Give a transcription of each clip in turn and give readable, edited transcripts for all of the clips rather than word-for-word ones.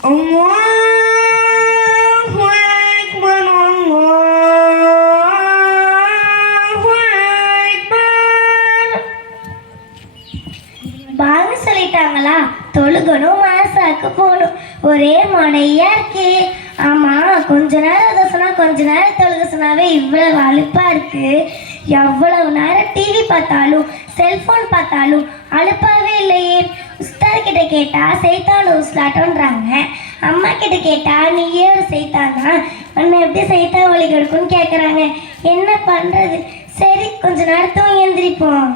பாங்க சொல்லிட்டாங்களா? தொழுகணும், மாசாக்கு போகணும், ஒரே மனையா இருக்கே. ஆமா, கொஞ்ச நேரம் அதை சொன்னா கொஞ்ச நேரம் தொழுக சொன்னாவே இவ்வளவு அலுப்பா இருக்கு. எவ்வளவு நேரம் டிவி பார்த்தாலும் செல்போன் பார்த்தாலும் அலுப்பாவே இல்லையே. உஸ்தாத் கிட்ட கேட்டா சைத்தான் உஸ்லாட்டோன்றாங்க, அம்மா கிட்ட கேட்டா நீயே ஒரு சைத்தானா, உன்னை எப்படி சைத்தா ஒளி கொடுக்கும்னு கேட்குறாங்க. என்ன பண்றது? சரி, கொஞ்ச நேரம் தூங்கி எந்திரிப்போம்.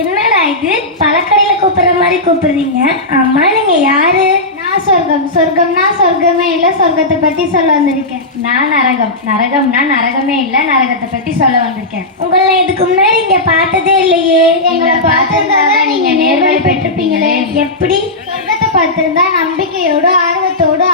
என்னடா இது, பழக்கடையில கூப்பிடுற மாதிரி கூப்பிடுறீங்க? அம்மா, நீங்க யாரு? நான் சொர்க்கம். சொர்க்கம்னா சொர்க்கமே இல்லை, சொர்க்கத்தை பத்தி சொல்ல வந்திருக்கேன். நான் நரகம். நரகம்னா நரகமே இல்லை, நரகத்தை பத்தி சொல்ல வந்திருக்கேன். உங்களை இதுக்கு முன்னாடி இங்க பார்த்ததே இல்லையே. எங்களை பார்த்திருந்தாதான் நீங்க நேர்வழி பெற்றிருப்பீங்களே. எப்படி? சொர்க்கத்தை பார்த்திருந்தா நம்பிக்கையோடு ஆர்வத்தோடு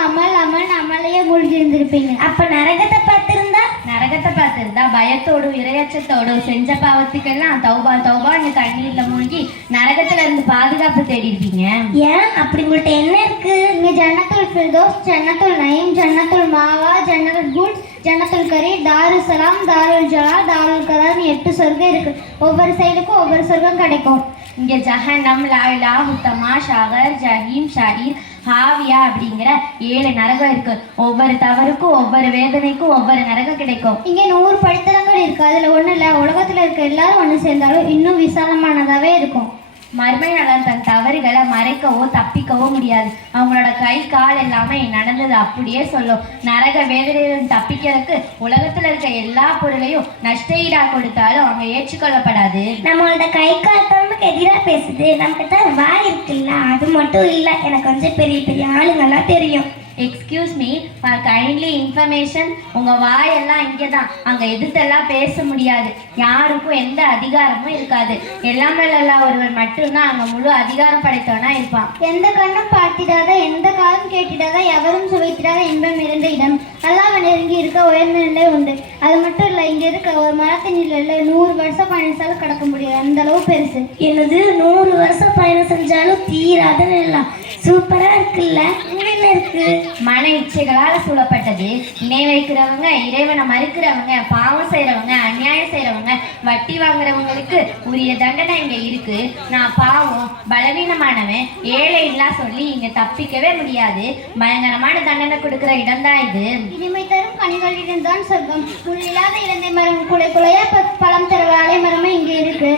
அமலையே மூழ்கி இருந்திருப்பீங்க. அப்ப நரகத்தை பார்த்திருந்தா? நரகத்தை பார்த்திருந்தா பயத்தோடும் இரையச்சத்தோடும் செஞ்ச பாவத்துக்கெல்லாம் தௌபா தௌபான்னு கண்ணீர்ல மூழ்கி நரகத்துல இருந்து பாதுகாப்பு தேடி இருப்பீங்க. ஏன் அப்படி? உங்கள்கிட்ட என்ன இருக்கு? இங்க ஜன்னத்துல் ஃபிர்தௌஸ், ஜன்னத்துல் நயீம், ஜன்னத்துல் மாவா, ஜன்னத்துல் குல்ஸ், ஜன்னத்துல் கரீர், தாருல் சலாம், தாருல் ஜலால், தாருல் கரார்னு 8 சொர்க்கம் இருக்கு. ஒவ்வொரு சைடுக்கும் ஒவ்வொரு சொர்க்கம் கிடைக்கும். இங்க ஜஹன்னம், லாயிலா, ஹுத்தமா, ஷாகர், ஜஹீம், ஷாஹீர், ஹாவியா அப்படிங்கிற 7 நரகம் இருக்கு. ஒவ்வொரு தவறுக்கும் ஒவ்வொரு வேதனைக்கும் ஒவ்வொரு நரகம் கிடைக்கும். இங்க 100 படித்தளங்கள் இருக்கு. அதுல ஒண்ணு இல்ல, உலகத்துல இருக்க எல்லாரும் ஒண்ணு சேர்ந்தாலும் இன்னும் விசாலமானதாவே இருக்கும். மறுமையாளர் தன் தவறுகளை மறைக்கவோ தப்பிக்கவோ முடியாது. அவங்களோட கை கால் எல்லாமே நடந்தது அப்படியே சொல்லும். நரக வேதனையிலிருந்து தப்பிக்கிறதுக்கு உலகத்துல இருக்க எல்லா பொருளையும் நஷ்டஈடா கொடுத்தாலும் அவங்க ஏற்றுக்கொள்ளப்படாது. நம்மளோட கை கால் நமக்கு எதிராக பேசுது. நமக்கு தான் வாய் இருக்குல்ல, அது மட்டும் இல்லை, எனக்கு கொஞ்சம் பெரிய பெரிய ஆளுங்கெல்லாம் தெரியும். Excuse me for kindly information. உங்கள் வாயெல்லாம் இங்கே தான், அங்கே எதிர்த்தெல்லாம் பேச முடியாது. யாருக்கும் எந்த அதிகாரமும் இருக்காது. எல்லாமே ஒருவர் மட்டும்தான் அங்கே முழு அதிகாரம் படைத்தவனா இருப்பான். எந்த கண்ணும் பார்த்திடாத, எந்த காலும் கேட்டிடாத, எவரும் சுவைத்திடாத இன்பம் இருந்த இடம். அல்லாஹ்வை நெருங்கி இருக்க உயர்ந்த நிலை உண்டு. அது மட்டும் இல்லை, இங்கே இருக்க ஒரு மரத்தின் நிலையில் 100 வருஷம் பயணிச்சாலும் கடக்க முடியாது, அந்த அளவு பெருசு. எனது 100 வருஷம் பயணம் செஞ்சாலும் தீராத நிலம். சூப்பரா இருக்குல்ல? என்ன இருக்கு? மன இச்சைகளால் சூழப்பட்டது. இணை வைக்கிறவங்க, இறைவனை மறுக்கிறவங்க, பாவம் செய்யறவங்க, அநியாயம் செய்யறவங்க, வட்டி வாங்குறவங்களுக்கு உரிய தண்டனை இங்க இருக்கு. நான் பாவம், பலவீனமானவன், ஏழை இல்லா சொல்லி இங்க தப்பிக்கவே முடியாது. பயங்கரமான தண்டனை கொடுக்கிற இடம் தான் இது. இனிமை தரும் கனிகளிடம் தான் சொர்க்கம். முள்ளில்லாத இலந்தை மரம், குலையா பழம் தர வாழை மரமும் இங்க இருக்கு.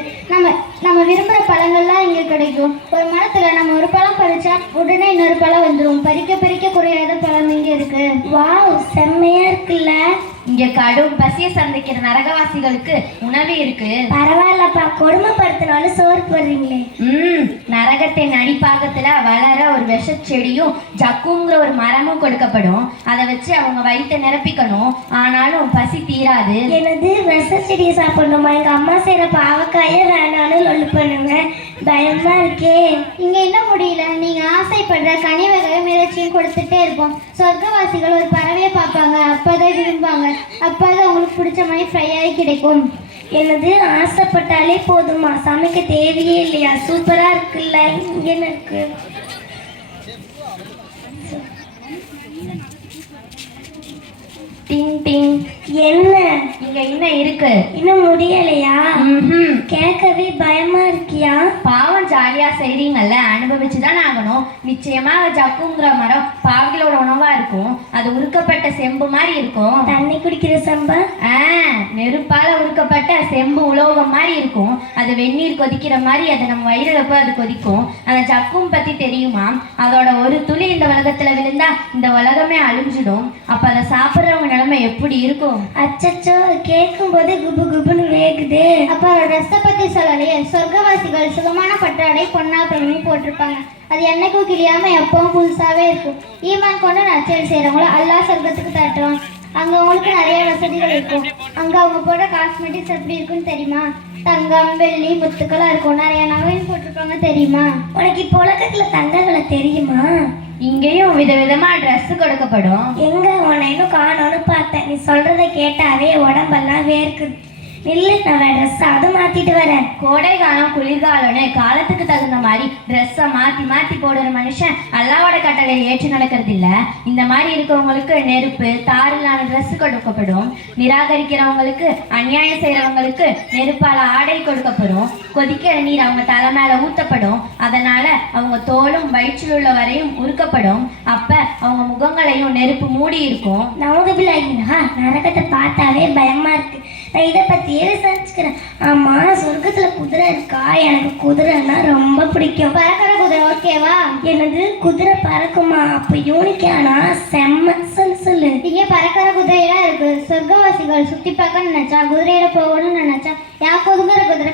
நம்ம விரும்புகிற பழங்கள்லாம் இங்கே கிடைக்கும். ஒரு மரத்தில் நம்ம ஒரு பழம் பறிச்சா உடனே இன்னொரு பழம் வந்துடும். பறிக்க குறையாத பழம் இங்கே இருக்கு. வாவ், செம்மையா இருக்குல்ல? இங்க கடும் பசியை சந்திக்கிற நரகவாசிகளுக்கு உணவு இருக்கு. பரவாயில்லப்பா, கொடுமைப்படுத்தினாலும் சோறு போடுறீங்களே. நரகத்தின் அடிப்பாகத்துல வளர ஒரு விஷ செடியும் ஜக்குங்கிற ஒரு மரமும் கொடுக்கப்படும். அதை வச்சு அவங்க வயிற்றை நிரப்பிக்கணும். ஆனாலும் பசி தீராது. எனது விஷ செடியை சாப்பிடணுமா? எங்க அம்மா செய்யற பாவக்காய வேணாலும் ஒண்ணு பண்ணுங்க, பயமா இருக்கே. இங்க என்ன முடியல, நீங்க ஆசைப்படுற கனி வகையும் இறைச்சியும் கொடுத்துட்டே இருப்போம். சொர்க்கவாசிகள் ஒரு பறவையை பார்ப்பாங்க, அப்பதான் விரும்புவாங்க. அப்பதான் உங்களுக்கு பிடிச்ச மாதிரி ஃப்ரையாகி கிடைக்கும். எனது ஆசைப்பட்டாலே போதுமா? சமைக்க தேவையே இல்லையா? சூப்பரா இருக்குல்ல? இங்க இருக்கு. டிங் டிங். என்ன இங்க இன்னும் இருக்கு? இன்னும் முடியலையா? கேட்கவே பயமா இருக்கியா? பாவம், ஜாலியா செய்றீங்கல்ல, அனுபவிச்சுதான் ஆகணும். நிச்சயமா ஜக்குங்கிற மரம் பாவிகளோட உணவா இருக்கும். அது உருக்கப்பட்ட செம்பு மாதிரி இருக்கும். தண்ணி குடிக்கிற செம்பா? நெருப்பால உருக்கப்பட்ட செம்பு உலோகம் மாதிரி இருக்கும். அது வெந்நீர் கொதிக்கிற மாதிரி அது நம்ம வயிறுல போய் அது கொதிக்கும். அந்த ஜக்கும் பத்தி தெரியுமா? அதோட ஒரு துளி இந்த உலகத்துல விழுந்தா இந்த உலகமே அழிஞ்சிடும். அப்ப அதை சாப்பிட்றவங்க நிலைமை எப்படி இருக்கும்? அச்சச்சோ, கேட்கும் போது குபு குபுன்னு வேகுது. அப்ப ட்ரெஸ்ஸை பத்தி சொல்லலையே. சொர்க்கவாசிகள் சுகமான பட்டாடை பொன்னால் பண்ணி போட்டிருப்பாங்க. அது என்னைக்கும் கிளியாம எப்பவும் புதுசாவே இருக்கும். ஈமான் கொண்டு நச்சல் செய்யறவங்கள அல்லாஹ் சொர்க்கத்துக்கு தட்டுவான். அங்க அவங்களுக்கு நிறைய வசதிகள் இருக்கும். அங்க அவங்க போடுற காஸ்மெட்டிக்ஸ் எப்படி இருக்குன்னு தெரியுமா? தங்கம், வெள்ளி, முத்துக்களா இருக்கும். நிறைய நகையும் போட்டிருப்பாங்க தெரியுமா? உனக்கு இப்போ உலகத்துல தங்க விலை தெரியுமா? இங்கேயும் விதவிதமா ட்ரெஸ் கொடுக்கப்படும். எங்க உன்னை இன்னும் காணோன்னு பார்த்தேன். நீ சொல்றத கேட்டாவே உடம்பெல்லாம் வேர்க்குது. இல்லை நான் வேற ட்ரெஸ் அதை மாத்திட்டு வரேன். கோடை காலம் குளிர்காலம்னு காலத்துக்கு தகுந்த மாதிரி ட்ரெஸ்ஸை மாற்றி மாற்றி போடுற மனுஷன் அல்லாவோட கட்டளை ஏற்று நடக்கிறது இல்ல. இந்த மாதிரி இருக்கவங்களுக்கு நெருப்பு தாரிலான ட்ரெஸ் கொடுக்கப்படும். நிராகரிக்கிறவங்களுக்கு அநியாயம் செய்கிறவங்களுக்கு நெருப்பால் ஆடை கொடுக்கப்படும். கொதிக்கிற நீர் அவங்க தலை மேலே ஊற்றப்படும். அதனால அவங்க தோலும் வயிற்றில் உள்ள வரையும் உருக்கப்படும். அப்ப அவங்க முகங்களையும் நெருப்பு மூடி இருக்கும். நவதுபில்லாஹினா நரகத்தை பார்த்தாவே பயமா இருக்கு. நான் இதை பத்தியே விசாரிச்சுக்கிறேன். ஆமா, சொர்க்கத்துல குதிரை இருக்கா? எனக்கு குதிரைன்னா ரொம்ப பிடிக்கும். பறக்கிற குதிரை ஓகேவா? எனது குதிரை பறக்குமா? அப்ப யூனிக்கானா? செம்ம சொல்லு. இங்கே பறக்கிற குதிரையெல்லாம் இருக்கு. சொர்க்கவாசிகள் சுத்தி பார்க்க நினைச்சா குதிரையில போகணும்னு நினைச்சா யாக்கோதுங்கிற குதிரை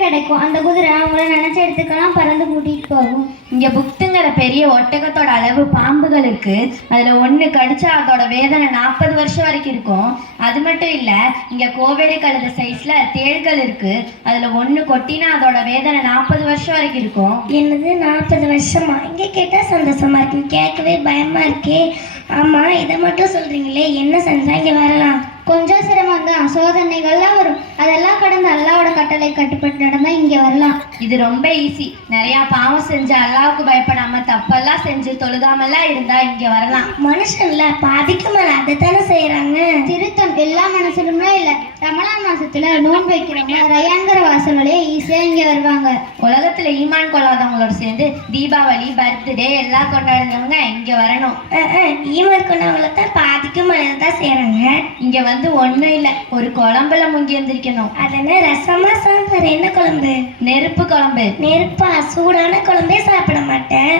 கிடைக்கும். அந்த குதிரை அவங்கள நினைச்ச இடத்துக்கெல்லாம் பறந்து கூட்டிட்டு போகும். இங்க புக்துங்கிற பெரிய ஒட்டகத்தோட அளவு பாம்புகள் இருக்கு. அதுல ஒண்ணு கடிச்சா அதோட வேதனை 40 வருஷம் வரைக்கும் இருக்கும். அது மட்டும் இல்ல, இங்க கோவேரி கழுத சைஸ்ல தேள்கள் இருக்கு. அதுல ஒண்ணு கொட்டினா அதோட வேதனை 40 வருஷம் வரைக்கும் இருக்கும். என்னது 40 வருஷமா? இங்க கேட்டா சந்தோஷமா இருக்கு, கேட்கவே பயமா இருக்கே. ஆமா, இதை மட்டும் சொல்றீங்களே, என்ன செஞ்சா இங்க வரலாம்? கொஞ்சம் சிரமம் தான், சோதனைகள்லாம் வரும். அதெல்லாம் கடந்து அல்லாவோட கட்டளை கட்டுப்பட்டு நடந்தா இங்க வரலாம். இது ரொம்ப ஈஸி. நிறைய பாவம் செஞ்சு அல்லாவுக்கு பயப்படாம தப்பெல்லாம் செஞ்சு தொழுகாமல்லாம் இருந்தா இங்க வரலாம். மனுஷன்ல பாதிக்கு மேல அதைத்தானே செய்யறாங்க. திருத்தம் எல்லா மனசுலுமே இல்ல. ரமலான் மாசத்துல நோன்பு வைக்கிறவங்க ரயான்கிற வாசல் வழியா ஈஸியா இங்க வருவாங்க. உலகத்துல ஈமான் கொள்ளாதவங்களோட சேர்ந்து தீபாவளி பர்த்டே எல்லாம் கொண்டாடுறவங்க இங்க வரணும். ஈமான் கொண்டவங்கள தான் பாதிக்கு மேலதான் செய்யறாங்க. இங்க வந்து ஒண்ணும் இல்ல, ஒரு குழம்புல முங்கி எந்திரிக்கணும். அதென்ன ரசமா சாம்பார்? என்ன குழம்பு? நெருப்பு குழம்பு. நெருப்பா? சூடான குழம்பே சாப்பிட மாட்டேன்.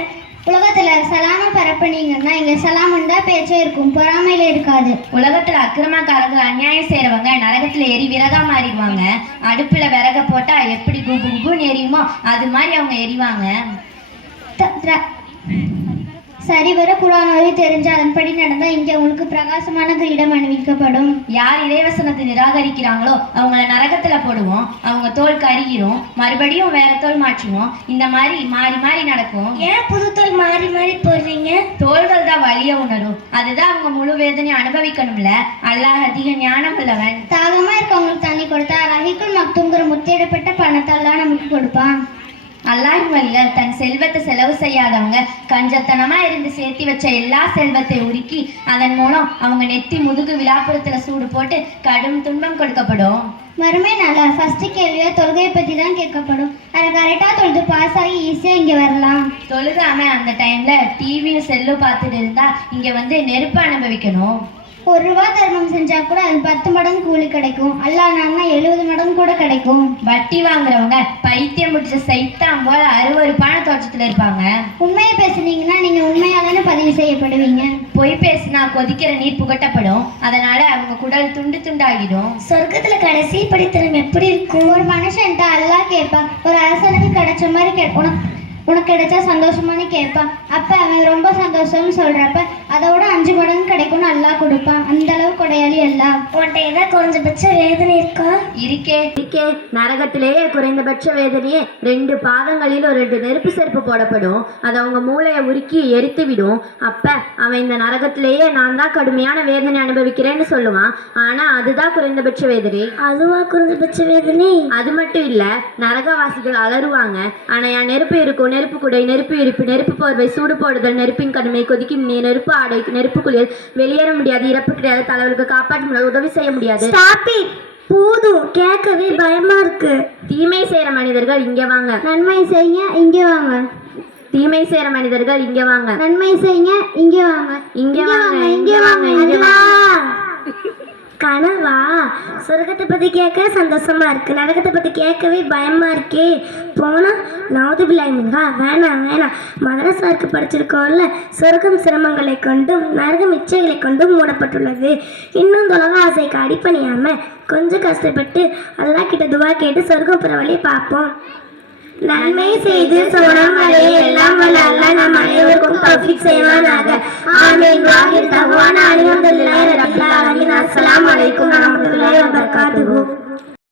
உலகத்துல சலாம பரப்புனீங்கன்னா இங்க சலாம் இருந்தா பேச்சே இருக்கும், பொறாமையில இருக்காது. உலகத்துல அக்கிரமக்காரர்கள் அநியாயம் செய்யறவங்க நரகத்துல எரி விறகா மாறிடுவாங்க. அடுப்புல விறக போட்டா எப்படி குபு குபுன்னு எரியுமோ அது மாதிரி அவங்க எரிவாங்க. சரிவர குர்ஆன் வழி தெரிஞ்சு அதன்படி நடந்தா இங்க உங்களுக்கு பிரகாசமான கிரீடம் அணிவிக்கப்படும். யார் இறைவசனத்தை நிராகரிக்கிறாங்களோ அவங்கள நரகத்துல போடுவோம். அவங்க தோல் கருகிரும், மறுபடியும் வேற தோல் மாற்றுவோம். இந்த மாதிரி மாறி மாறி நடக்கும். ஏன் புது தோல் மாறி மாறி போடுறீங்க? தோள்கள் தான் வலிய உணரும். அதுதான் அவங்க முழு வேதனையும் அனுபவிக்கணும்ல. அல்லாஹ் அதிக ஞானம் உள்ளவன். தாகமா இருக்கவங்களுக்கு தண்ணி கொடுத்தா ரஹீக்குல் மக்தூம்ங்கிற முத்தியிடப்பட்ட பணத்தெல்லாம் நமக்கு கொடுப்பான். அல்லாஹ்வின் வழியில தன் செல்வத்தை செலவு செய்யாதவங்க கஞ்சத்தனமா இருந்து சேர்த்தி வச்ச எல்லா செல்வத்தை உருக்கி அதன் மூலம் அவங்க நெத்தி முதுகு விழாப்புறத்துல சூடு போட்டு கடும் துன்பம் கொடுக்கப்படும். மறுமை நாள ஃபர்ஸ்ட் கேள்வியா தொழுகையை பத்தி தான் கேட்கப்படும். அதை கரெக்டா தொழுது பாஸ் ஆகி ஈஸியா இங்க வரலாம். தொழுகாம அந்த டைம்ல டிவியும் செல்லு பார்த்துட்டு இருந்தா இங்க வந்து நெருப்பு அனுபவிக்கணும். ₹1 தர்மம் செஞ்சா கூட அது 10 மடங்கு கூலி கிடைக்கும். அல்லாஹ் நான்னா 70 மடங்கு கூட கிடைக்கும். வட்டி வாங்குறவங்க பைத்தியம் முடிச்ச சைத்தான் போல அருவருப்பான தோற்றத்துல இருப்பாங்க. உண்மையை பேசுனீங்கன்னா நீங்க உண்மையாதானே பதிவு செய்யப்படுவீங்க. பொய் பேசினா கொதிக்கிற நீர் புகட்டப்படும். அதனால அவங்க குடல் துண்டு துண்டாகிடும். சொர்க்கத்துல கடைசி படித்தரம் எப்படி இருக்கும்? ஒரு மனுஷன்ட்ட அல்லாஹ் கேட்பான், ஒரு அரசனுக்கு கிடைச்ச மாதிரி கேட்போம், உனக்கு கிடைச்சா சந்தோஷமானு கேட்பான். அப்ப அவன் ரொம்ப சந்தோஷம்னு சொல்றப்ப அதோட 5 மடங்கு கிடைக்கும்னு அல்லாஹ் கொடுப்பான். அந்த அளவு கொடையாளி அல்லாஹ். உன்கிட்ட ஏதாவது குறைஞ்சபட்ச வேதனை இருக்கா? இருக்கே. நரகத்திலேயே குறைந்தபட்ச வேதனையே 2 பாதங்களில் ஒரு 2 நெருப்பு செருப்பு போடப்படும். அது அவங்க மூளையை உருக்கி எரித்து விடும். அப்ப அவன் இந்த நரகத்திலேயே நான் தான் கடுமையான வேதனை அனுபவிக்கிறேன்னு சொல்லுவான். ஆனா அதுதான் குறைந்தபட்ச வேதனை. அதுவா குறைந்தபட்ச வேதனை? அது மட்டும் இல்ல, நரகவாசிகள் அலறுவாங்க. ஆனா என் நெருப்பு இருக்கும், நெருப்பு குடை, நெருப்பு இருப்பு, நெருப்பு போர்வை, சூடு போடுதல், நெருப்பின் கடுமை, கொதிக்கும் நீர், நெருப்பு ஆடை, நெருப்பு குளியல், வெளியேற முடியாது, இறப்பு கிடையாது, தலைவருக்கு காப்பாற்ற முடியாது, உதவி செய்ய முடியாது. போதும், கேட்கவே பயமா இருக்கு. தீமை செய்யற மனிதர்கள் இங்க வாங்க. நன்மை செய்ய இங்க வாங்க. தீமை செய்யற மனிதர்கள் இங்க வாங்க. நன்மை செய்ய இங்க வாங்க. இங்க வாங்க, இங்க வாங்க, இங்க வாங்க. கனவா? சொர்க்கத்தை பத்தி கேட்க சந்தோஷமா இருக்கு, நரகத்தை பத்தி கேட்கவே பயமா இருக்கே. போனா நவுதுபில்லாஹிமின்ஹா. வேணாம் வேணாம். மதரசாவுக்கு படிச்சிருக்கோம்ல, சொர்க்கம் சிரமங்களை கொண்டும் நரகம் இச்சைகளை கொண்டும் மூடப்பட்டுள்ளது. இன்னும் தொலக ஆசைக்கு அடிப்பணியாம கொஞ்சம் கஷ்டப்பட்டு அல்லாஹ் கிட்ட துவா கேட்டு சொர்க்கம் பெற வழியை பார்ப்போம். நன்மை செய்து சொர்க்கம் அடைய எல்லாம் வல்ல அல்லாஹ் நம் அனைவருக்கும் தௌஃபீக் செய்வானாக. ஆமீன். வாஹிர் தஅவானா அல்ஹம்துலில்லாஹி ரப்பில் ஆலமீன். அஸ்ஸலாமு அலைக்கும் வரஹ்மத்துல்லாஹி வபரகாத்துஹு.